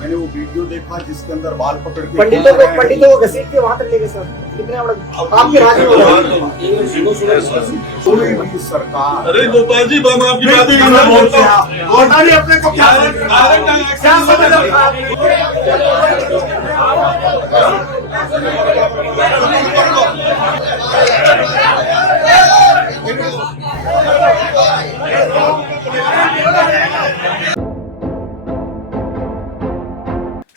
मैंने वो वीडियो देखा जिसके अंदर बाल पकड़ के पंडितों को घसीट के वहां तक ले गए सर। कितने आपके राज्य में कोई भी सरकार। अरे गोपाल जी हम आपकी बात गोपाल अपने को क्या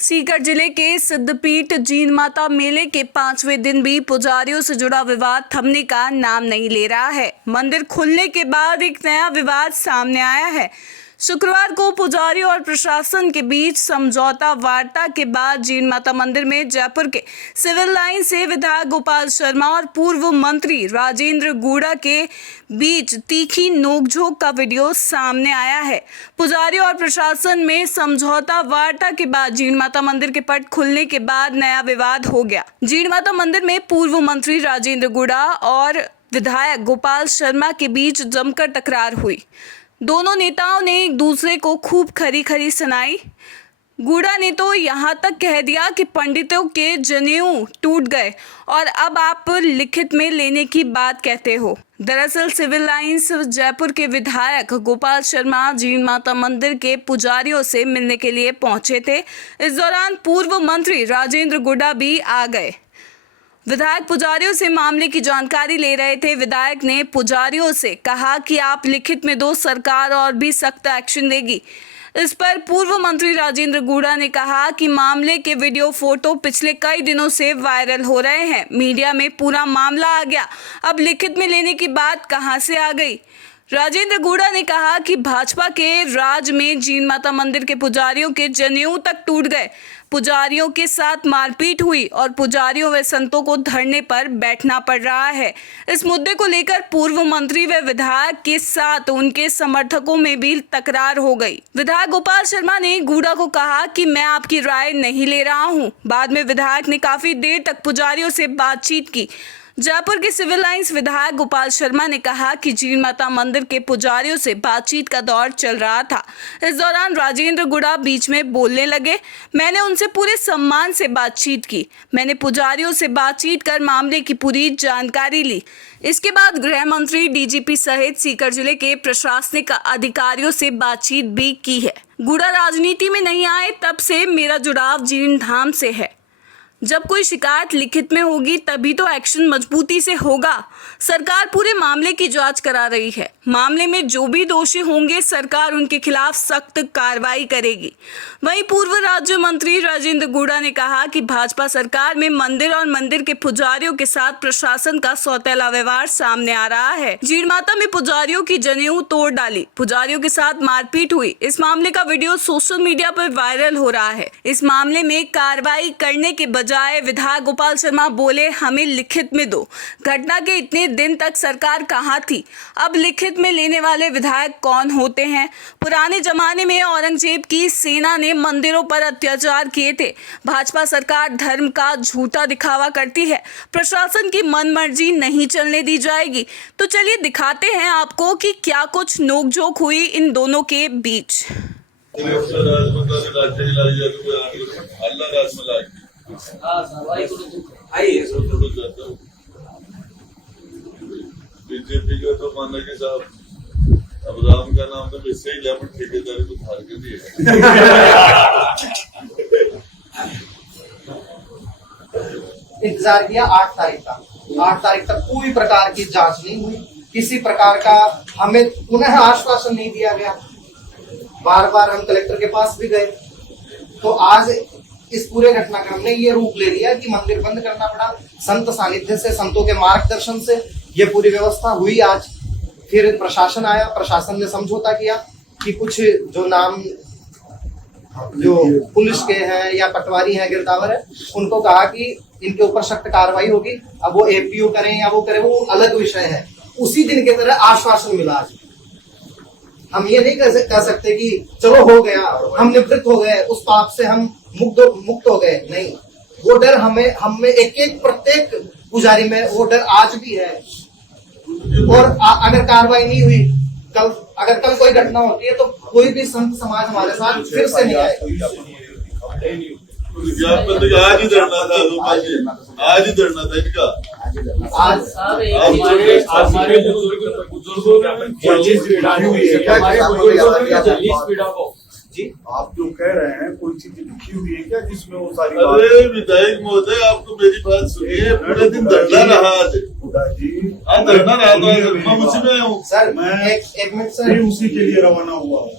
सीकर जिले के सिद्धपीठ जीन माता मेले के 5वें दिन भी पुजारियों से जुड़ा विवाद थमने का नाम नहीं ले रहा है। मंदिर खुलने के बाद एक नया विवाद सामने आया है। शुक्रवार को पुजारी और प्रशासन के बीच समझौता वार्ता के बाद जीन माता मंदिर में जयपुर के सिविल लाइन से विधायक गोपाल शर्मा और पूर्व मंत्री राजेंद्र गुड़ा के बीच तीखी नोकझोंक का वीडियो सामने आया है। पुजारी और प्रशासन में समझौता वार्ता के बाद जीन माता मंदिर के पट खुलने के बाद नया विवाद हो गया। जीन माता मंदिर में पूर्व मंत्री राजेंद्र गुड़ा और विधायक गोपाल शर्मा के बीच जमकर तकरार हुई। दोनों नेताओं ने एक दूसरे को खूब खरी सुनाई। गुड़ा ने तो यहाँ तक कह दिया कि पंडितों के जनेऊ टूट गए और अब आप लिखित में लेने की बात कहते हो। दरअसल सिविल लाइंस जयपुर के विधायक गोपाल शर्मा जीन माता मंदिर के पुजारियों से मिलने के लिए पहुंचे थे। इस दौरान पूर्व मंत्री राजेंद्र गुड़ा भी आ गए। विधायक पुजारियों से मामले की जानकारी ले रहे थे। विधायक ने पुजारियों से कहा कि आप लिखित में दो, सरकार और भी सख्त एक्शन देगी। इस पर पूर्व मंत्री राजेंद्र गुड़ा ने कहा कि मामले के वीडियो फोटो पिछले कई दिनों से वायरल हो रहे हैं, मीडिया में पूरा मामला आ गया, अब लिखित में लेने की बात कहां से आ गई। राजेंद्र गुड़ा ने कहा कि भाजपा के राज में जीन माता मंदिर के पुजारियों के जनेऊ तक टूट गए, पुजारियों के साथ मारपीट हुई और पुजारियों व संतों को धरने पर बैठना पड़ रहा है। इस मुद्दे को लेकर पूर्व मंत्री व विधायक के साथ उनके समर्थकों में भी तकरार हो गई। विधायक गोपाल शर्मा ने गुड़ा को कहा कि मैं आपकी राय नहीं ले रहा हूं। बाद में विधायक ने काफी देर तक पुजारियों से बातचीत की। जयपुर के सिविल लाइंस विधायक गोपाल शर्मा ने कहा कि जीन माता मंदिर के पुजारियों से बातचीत का दौर चल रहा था। इस दौरान राजेंद्र गुड़ा बीच में बोलने लगे। मैंने उनसे पूरे सम्मान से बातचीत की। मैंने पुजारियों से बातचीत कर मामले की पूरी जानकारी ली। इसके बाद गृह मंत्री, डीजीपी सहित सीकर जिले के प्रशासनिक अधिकारियों से बातचीत भी की है। गुड़ा राजनीति में नहीं आए तब से मेरा जुड़ाव जीन धाम से है। जब कोई शिकायत लिखित में होगी तभी तो एक्शन मजबूती से होगा। सरकार पूरे मामले की जांच करा रही है। मामले में जो भी दोषी होंगे सरकार उनके खिलाफ सख्त कार्रवाई करेगी। वहीं पूर्व राज्य मंत्री राजेंद्र गुड़ा ने कहा कि भाजपा सरकार में मंदिर और मंदिर के पुजारियों के साथ प्रशासन का सौतेला व्यवहार सामने आ रहा है। जीन माता में पुजारियों की जनेऊ तोड़ डाली, पुजारियों के साथ मारपीट हुई। इस मामले का वीडियो सोशल मीडिया पर वायरल हो रहा है। इस मामले में कार्रवाई करने के बजाय विधायक गोपाल शर्मा बोले, हमें लिखित में दो। घटना के इतने दिन तक सरकार कहाँ थी? अब लिखित में लेने वाले विधायक कौन होते हैं? पुराने जमाने में औरंगजेब की सेना ने मंदिरों पर अत्याचार किए थे। भाजपा सरकार धर्म का झूठा दिखावा करती है। प्रशासन की मनमर्जी नहीं चलने दी जाएगी। तो चलिए दिखाते हैं आपको कि क्या कुछ नोकझोंक हुई इन दोनों के बीच। बीजेपी का तो माना कि साहब अब राम का नाम तो वैसे ही लेमन ठेकेदारी को फाड़ के दिए। इंतजार किया 8 तारीख का। 8 तारीख तक कोई प्रकार की जांच नहीं हुई, किसी प्रकार का हमें पुनः आश्वासन नहीं दिया गया। बार बार हम कलेक्टर के पास भी गए। तो आज इस पूरे घटनाक्रम ने ये रूप ले लिया कि मंदिर बंद करना पड़ा। संत सानिध्य से, संतों के मार्गदर्शन से ये पूरी व्यवस्था हुई। आज फिर प्रशासन आया, प्रशासन ने समझौता किया कि कुछ जो नाम जो पुलिस के हैं या पटवारी हैं, गिरदावर है, उनको कहा कि इनके ऊपर सख्त कार्रवाई होगी। अब वो एपीओ करें या वो करें, वो अलग विषय है। उसी दिन के तरह आश्वासन मिला। आज हम ये नहीं कह सकते कि चलो हो गया, हम निवृत्त हो गए, उस पाप से हम मुक्त हो गए। नहीं, वो डर हमें एक प्रत्येक पुजारी में वो डर आज भी है। और अगर कार्रवाई नहीं हुई, अगर कल कोई घटना होती है तो कोई भी संत समाज हमारे साथ फिर से नहीं आए। विज्ञापन तो आज ही धरना था गोपाल जी, आज ही धरना था इनका। आज जी आप जो कह रहे हैं कोई चीज लिखी हुई है क्या जिसमें वो सारी अरे विधायक महोदय, आपको मेरी बात सुनिए, पूरे दिन धरना रहा आज। जी आज धरना रहा तो मैं मुझ में हूँ। सर मैं एक मिनट सर, भी उसी के लिए रवाना हुआ हूँ,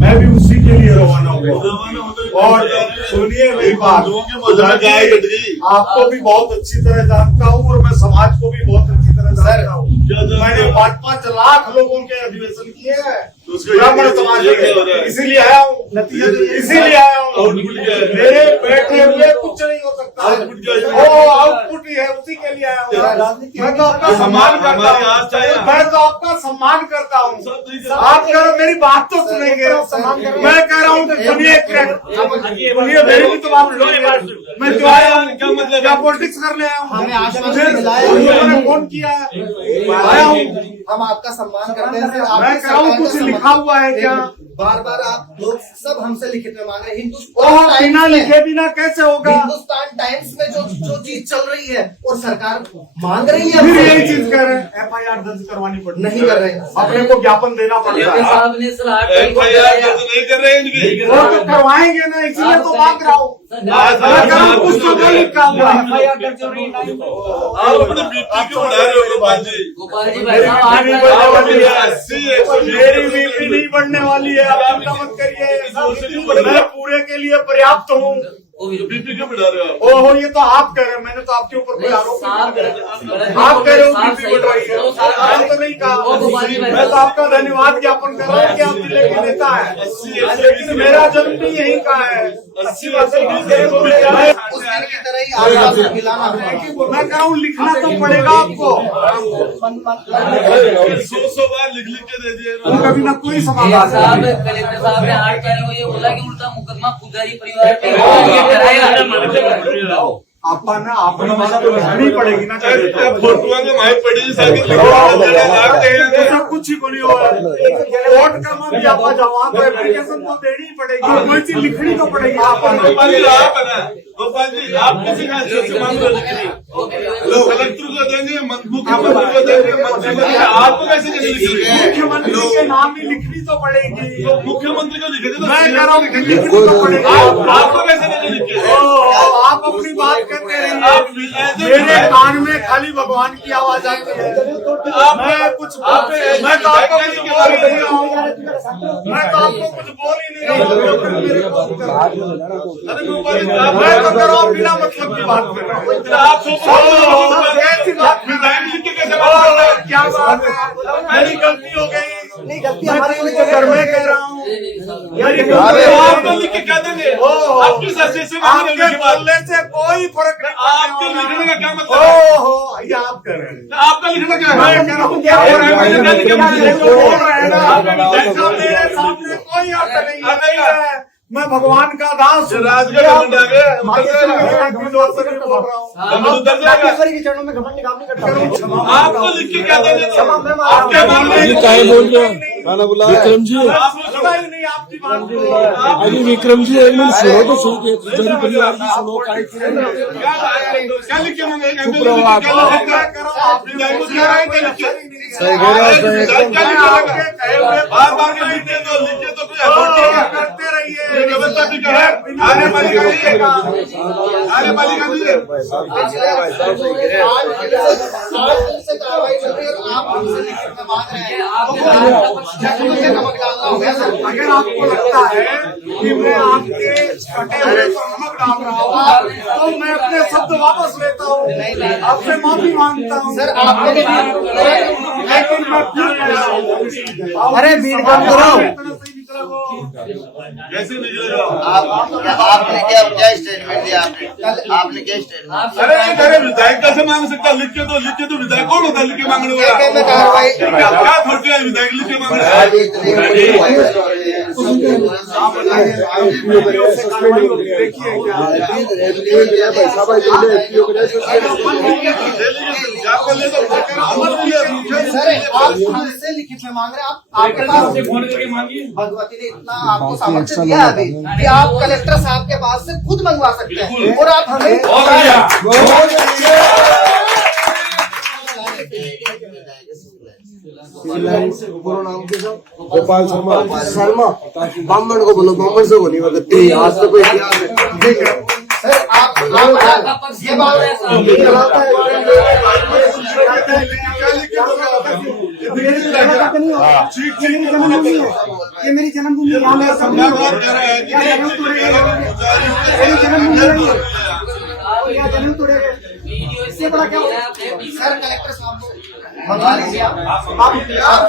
मैं भी उसी के लिए रवाना हुआ। और सुनिए मेरी बात, गाय कट गई। आपको भी बहुत अच्छी तरह जानता हूँ और मैं समाज को भी बहुत अच्छी तरह जानता हूँ। मैंने 5-5 लाख लोगों के अधिवेशन किए हैं ब्राह्मण समाज के, इसीलिए आया हूँ, नतीजा इसीलिए आया हूँ। मेरे बैठे हुए कुछ नहीं हो सकता, वो आउटपुट ही है, उसी के लिए आया हूँ। मैं तो आपका सम्मान करता हूँ, मैं तो आपका सम्मान करता हूँ। आप अगर मेरी बात तो सुनेंगे, मैं कह रहा हूँ सुनिए, सुनिए मेरी भी तो बात सुनिए। मैं जो आया हूँ क्या पॉलिटिक्स करने आया हूँ? हमें आश्वासन दिलाया, उन्होंने फोन किया है, आया हूँ। हम आपका सम्मान करते हैं सर। मैं आपकी कह रहा हूँ सरकार कुछ का लिखा हुआ है क्या? बार बार आप लोग सब हमसे लिखित में मांग रहे हैं। ओह बिना लिखे बिना कैसे होगा? हिंदुस्तान टाइम्स में जो चीज चल रही है और सरकार मांग रही है, फिर यही चीज कह रहे हैं, FIR दर्ज करवानी पड़ती है, नहीं कर रहे हैं। अपने को ज्ञापन देना पड़ता है। साहब ने सर 8 तारीख को FIR दर्ज नहीं कर रहे हैं इनकी। वो तो करवाएंगे ना, इसलिए तो मांग रहा हूँ। कुछ तो नहीं लिखा हुआ। आप अपने बीपी क्यों बढ़ा रहे हो गोपाल जी? गोपाल जी भाई साहब 8 तारीख मेरी बीपी नहीं बढ़ने वाली है, आप चिंता मत करिए। मैं पूरे के लिए पर्याप्त हूँ। बीपी क्यों बढ़ा रहे हो आप? ओहो ये तो आप कह रहे हैं, मैंने तो आपके ऊपर कोई आरोप नहीं लगाया। आप कह रहे हो बीपी बढ़वाई है, मैंने तो नहीं कहा। मैं तो आपका धन्यवाद ज्ञापन कर रहा हूँ कि आप जिले के नेता हैं, लेकिन मेरा जन्म भी यहीं का है। अच्छी बात है, उस दिन की तरह ही आश्वासन दिलाना है। मैं कह रहा हूँ लिखना तो पड़ेगा आपको। 100 बार लिख के दे दिए उनका बिना कोई साहब समाधान नहीं। कलेक्टर साहब ने 8 तारीख को ये बोला कि उल्टा मुकदमा पुजारी परिवार पे कराएगा। आपने नहीं पड़ेगी ना, फोटुआ के माई पड़ी सब कुछ ही बोली हो कोर्ट का मन भी आपका जवाब तो एप्लीकेशन तो देनी ही पड़ेगी, कोई चीज लिखनी तो पड़ेगी। गोपाल जी आप किसी का से मांग रहे कलेक्टर को देंगे, मुख्यमंत्री को देंगे, मंत्री को देंगे, आपको कैसे लिखेंगे? मुख्यमंत्री के नाम ही लिखनी तो पड़ेगी। तो मुख्यमंत्री को लिखेंगे तो मैं कह रहा हूँ लिखनी तो पड़ेगी। आपको कैसे नहीं लिखे? आप अपनी बात करते रहिए, मेरे कान में खाली भगवान की आवाज आती है। मैं कुछ मैं तो आपको कुछ बोल ही नहीं रहा हूँ, मैं तो आपको कुछ बोल ही नहीं रहा हूँ। मैं तो कर रहा हूँ बिना मतलब की बात कर रहा हूँ। कैसी बात कर रहे हैं? क्या बात है? मेरी गलती हो गई, नहीं गलती हमारी नहीं, घर में कह रहा हूँ मेरी गलती। आपको लिख के क्या देंगे? आपकी से आपके बोलने से कोई फर्क नहीं। आपके लिखने का क्या मतलब है? ओहो ये आप कर रहे हैं, आपका लिखना क्या है? मैं कह रहा हूँ क्या हो रहा है? जो बोल रहे हैं ना, जैसा मेरे सामने कोई अर्थ नहीं है। मैं भगवान का दास हूँ। राजगढ़ घमंड आ गए, बोल रहा हूँ। चरणों में घमंड काम नहीं करता। आपको लिख के क्या देंगे? आपके बोलने काय बोल रहे हो? खाना बुला विक्रम जी, आपने सुना ही नहीं आपकी बात को। अरे विक्रम जी एक मिनट सुनो तो सुन के पुजारी परिवार की सुनो काय क्या लिख के मांगे? चुप रहो आप। सही कह रहे हो बार बार के लिख के तो कोई अथॉरिटी है? करते रहिए, व्यवस्था भी क्या है? कार्यपालिका दी है। कार्यपालिका दी है। से कार्रवाई चल रही है और आप हमसे लिखित में मांग रहे हैं। अगर आपको लगता है कि मैं आपके कटे हुए पर नमक डाल रहा हूँ तो मैं अपने शब्द वापस लेता हूँ, आपसे माफी मांगता हूँ। सर आपने लेकिन मैं फिर अरे बीट कम करो। कैसे निकलेगा? आपने क्या स्टेटमेंट दिया? आपने क्या स्टेटमेंट? अरे विधायक कैसे मांग सकता? लिख के तो विधायक कौन होता है लिख के मांगने वाला? कार्रवाई क्या थोड़ी है विधायक लिख के मांगने वाला? सर आप हमसे लिखित में मांग रहे हैं, आप आपके पास भगवती ने इतना आपको सामर्थ्य दिया है अभी कि आप कलेक्टर साहब के पास से खुद मंगवा सकते हैं और आप हमें गोपाल शर्मा ब्राह्मण को बोलो, ब्राह्मण से होनी वक्त आज तो कोई इतिहास है। सर आप ये बात ये मेरी जन्मभूमि है, जन्म तोड़ेगा इससे बड़ा क्या होगा? सर कलेक्टर साहब को मंगवा लीजिए आप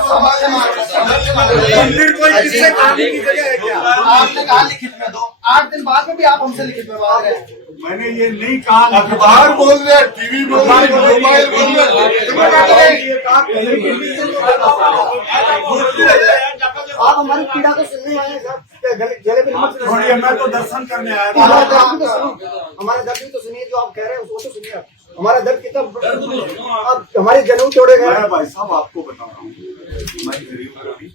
समाज से मंदिर कोई किससे खाने की जगह है क्या? आपने कहा लिखित में दो, 8 दिन बाद में भी आप हमसे लिखित में मांग रहे हैं। मैंने ये नहीं कहा, अखबार बोल रहे हैं, टीवी बोल रहे हैं, मोबाइल बोल रहे हैं। आप हमारी पीड़ा को सुनने आए हैं सर, गले पे नमक छोड़िए, मैं तो दर्शन करने आया था। हमारा दर्द भी तो सुनो, हमारा दर्द भी तो सुनिए, जो आप कह रहे हैं उसको तो सुनिए आप। हमारा दर्द कितना, आप हमारे जन्म तोड़े गए। मैं भाई साहब आपको बता रहा हूँ, मैं गरीब आदमी,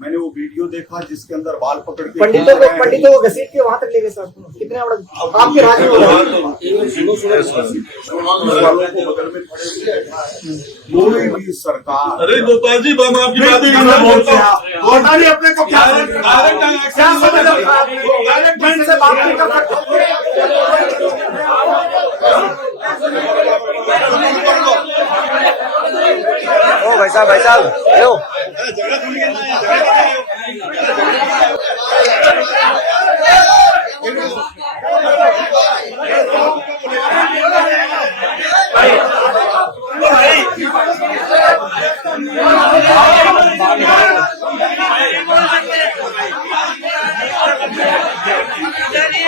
मैंने वो वीडियो देखा जिसके अंदर बाल पकड़ के पंडितों को घसीट के वहां तक ले गए सर, कितने बड़ा आपके राज्य में वालों को बगल में खड़े हुए कोई भी सरकार अरे गोपाल जी, हम आपकी बात नहीं अपने को क्या समझ डायरेक्ट से बात नहीं कर सकते। ओ भाई साहब लो पुजारी